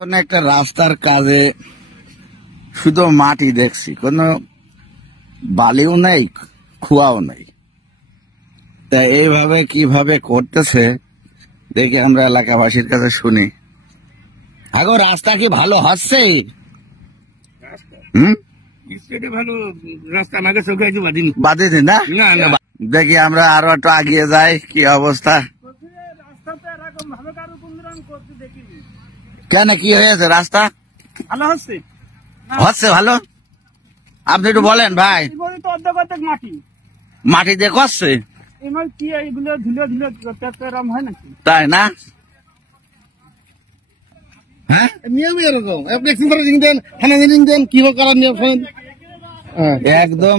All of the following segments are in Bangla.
একটা রাস্তার কাজে শুধু মাটি দেখছি, কোনো বালিও নেই, খোয়াও নেই। তা এইভাবে কিভাবে করতেছে দেখি আমরা এলাকাবাসীর কাছে শুনি। আগো রাস্তা কি ভালো হচ্ছে? বাদিনি না, দেখি আমরা আরো একটু আগিয়ে যাই কি অবস্থা। কেন কি হয়েছে? রাস্তা ভালো হচ্ছে ভালো? আপনি একটু বলেন ভাই। মাটি দিয়ে করছে তাই না? হ্যাঁ, নিয়ম এরকম। আপনি দেন, থানা দেন, কি করার নিয়ম একদম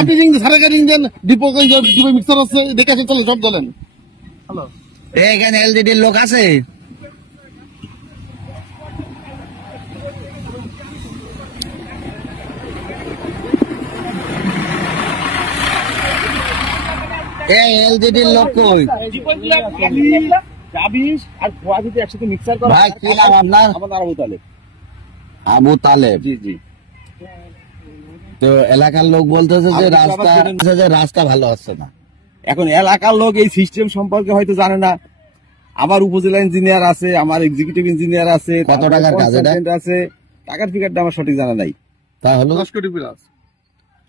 আপনি সারাকে দেন, ডিপো মিক্সার আছে, দেখে আসেন, চলেন সব চলেন। এখানে এলজিডির লোক আছে? এলজিডির লোক কই? একসাথে মিক্সার করা। ভাই কি নাম আপনার? আবু তালেব। আবু তালেব। জি জি। তো এলাকার লোক বলতেছে যে রাস্তা ভালো হচ্ছে না। এখন এলাকার লোক এই সিস্টেম সম্পর্কে হয়তো জানে না। আমার উপজেলা ইঞ্জিনিয়ার আছে, আমার এক্সিকিউটিভ ইঞ্জিনিয়ার আছে, কত টাকার কাজ আছে, টাকার ফিগারটা আমার সঠিক জানা নাই। তাহলে 10 কোটি প্লাস।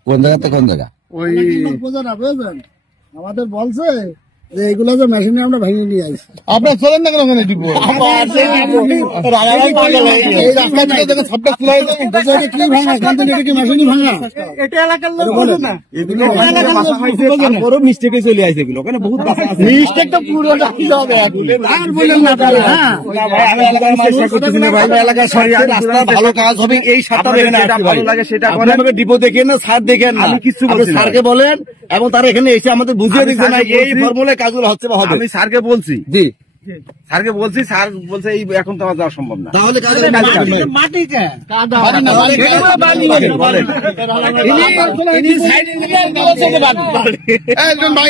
কোন জায়গা থেকে কোন জায়গা? ওই আমাদের বলছে যে এগুলো যে মেশিনে আমরা ভেঙে নিয়ে আসি। আপনার চলেন না কেন ওখানে দিব? এটা এলাকার লোক বলে না, মিস্টেকে চলে আসে এগুলো। ওখানে বহুত মিস্টেক তো পুরো হবে। আর বলেন না ভালো কাজ হবে এই সাতটা ভালো লাগে সেটা করেন। ডিপো দেখেন না, সার দেখেন না, কিছু স্যারকে বলেন এবং তারা এখানে এসে আমাদের বুঝিয়ে দিচ্ছে না এই ফর্মুলায় কাজগুলো হচ্ছে বা হবে। আমি স্যারকে বলছি, জি স্যারকে বলছি, স্যার বলছে এই এখন তো আমার যাওয়া সম্ভব না। তাহলে আমার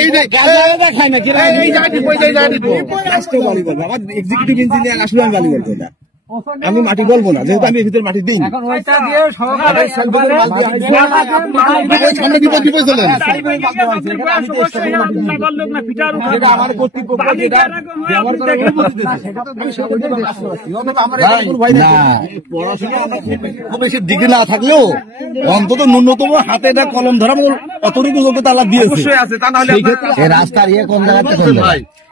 এক্সিকিউটিভ ইঞ্জিনিয়ার আসলে আমি গালি বলবো না, আমি মাটি বলবো না, যেহেতু আমি ভিতরে মাটি দিই। খুব বেশি ডিগ্রি না থাকলেও অন্তত ন্যূনতম হাতে একটা কলম ধরা অতটুকু যোগ্যতা আল্লাহ দিয়েছে। অবশ্যই আছে, তা নাহলে রাস্তার ইয়ে কোন জায়গাতে?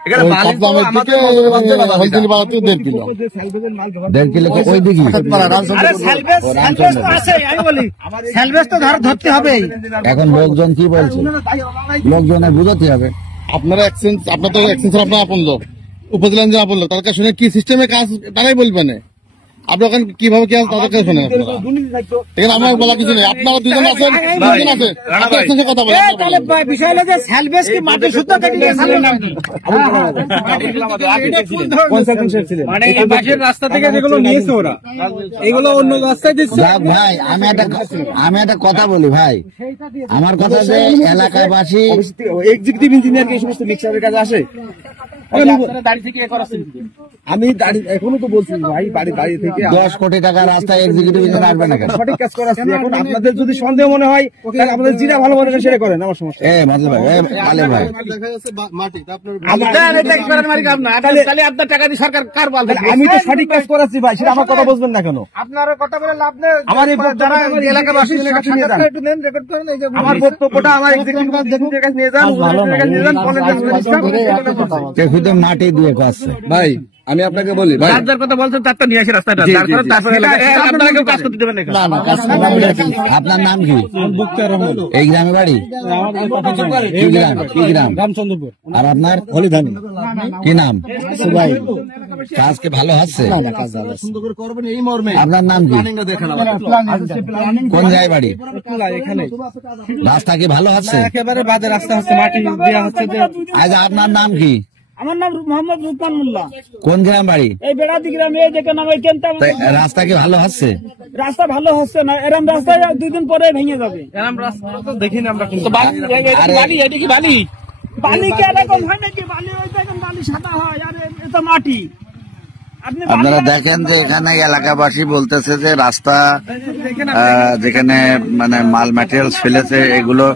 1.5 কিলো ওই দিকে ধরতে হবে। এখন লোকজন কি বলছে? লোকজনের বুঝাতে হবে। আপনারা আপনার তো আপনার আপন লোক, উপজেলা আপন লোক, তার কাছে শুনে কি সিস্টেমে কাজ তারাই বলবেন। আপনি ওখানে কিভাবে কি তাদের কাছে শোনেন? এখানে আমার বলা কিছু নেই। আপনারা দুজন আছেন, কথা বলেন। বিষয় হলো যে স্যালভেজ কি মাটি শুদ্ধ মানে এই পাশের রাস্তা থেকে যেগুলো নিয়েছে ওরা, এগুলো অন্য রাস্তায় দিচ্ছে। ভাই আমি একটা কথা বলি ভাই, আমার কথা যে এলাকাবাসী এক্সিকিউটিভ ইঞ্জিনিয়ার কি এই সমস্ত মিক্সারের কাজে আসে? আমি এখনো তো বলছি ভাই, বাড়ি থেকে 10 কোটি টাকা রাস্তা এক্সিকিউটিভ ইঞ্জিনিয়ার আসবে না কেন? সঠিক কাজ করা। এখন আপনাদের যদি সন্দেহ মনে হয় তাহলে আপনাদের যেটা ভালো মনে করেন সেটা করেন, আমার সমস্যা। ভাই আপনার টাকা দিয়ে সরকার কার বল? আমি তো সঠিক কাজ করাচ্ছি ভাই, সেটা আমার কথা বুঝবেন না কেন? আপনার কথা বলে লাভ নেই। আমার এই যারা এলাকাবাসী আমার বক্তব্যটা আমার এক্সিকিউটিভের কাছে নিয়ে যান, শুধু মাটি দিয়ে করছে। ভাই আমি আপনাকে বলি ভাই, যার কথা বলছেন তার তো নিয়ে আসে রাস্তাটা, তারপরে আপনারা কেউ কাজ করতে দেবেন না। আপনার নাম কি? এই গ্রামে বাড়ি? কি গ্রাম? রামচন্দ্রপুর। আর আপনার? হলিধানি। কি নাম? সুবাই। কাজ কি ভালো হচ্ছে? আপনার নাম কি? কোন জায়গায় বাড়ি? এখানে। রাস্তা কি ভালো হচ্ছে? একেবারে বাজে রাস্তা হচ্ছে, মাটি দেওয়া হচ্ছে। আজ আপনার নাম কি? আমার নাম মোহাম্মদ রুকমান মোল্লা। কোন গ্রাম বাড়ি? এই বেড়াদি গ্রামে। এই দেখেন আমার রাস্তা কি ভালো হচ্ছে? রাস্তা ভালো হচ্ছে না, এরম রাস্তা 2 দিন পরে ভেঙে যাবে। এরম রাস্তা তো দেখিনি আমরা। বালি এটা কি বালি? বালি কি এরকম হয় নাকি? বালি ওই দেখেন বালি সাদা হয়, আর এটা মাটি। আপনারা দেখেন যে এখানে এলাকাবাসী বলতেছে যে রাস্তা যেখানে মানে মাল ম্যাটেরিয়ালস ফেলেছে এগুলো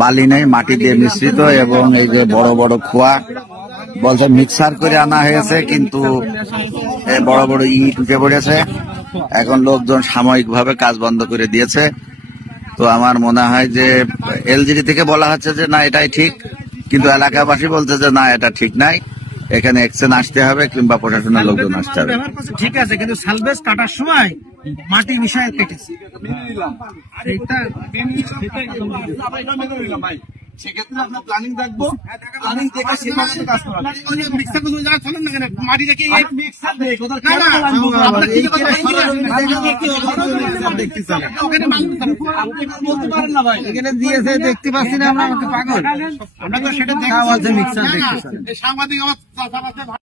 বালি নেই, মাটি দিয়ে মিশ্রিত, এবং এই যে বড় বড় খোয়া বলছে মিক্সার করে আনা হয়েছে, কিন্তু বড় বড় ইট উঠে পড়েছে। এখন লোকজন সাময়িকভাবে কাজ বন্ধ করে দিয়েছে। তো আমার মনে হয় যে এলজিডি থেকে বলা হচ্ছে যে না এটাই ঠিক, কিন্তু এলাকাবাসী বলছে যে না এটা ঠিক নাই, এখানে এক্সচেঞ্জ আসতে হবে কিংবা প্রশাসনের লোকজন আসতে হবে। ঠিক আছে, কিন্তু সালভেজ কাটার সময় মাটি মিশায় কেটেছে। সেক্ষেত্রে আপনার প্ল্যানিং দেখবো, প্ল্যানিং দেখে সেভাবে কাজ করা। মিক্সার তো যা চলেন না কেন, মাটি দেখে মিক্সার দেখ কোথায় খারাপ বলতে পারেন না ভাই, এখানে দিয়েছে দেখতে পাচ্ছি না আমরা, পাগল আমরা তো সেটা দেখা মিক্সার দেখতে সাংবাদিক আমার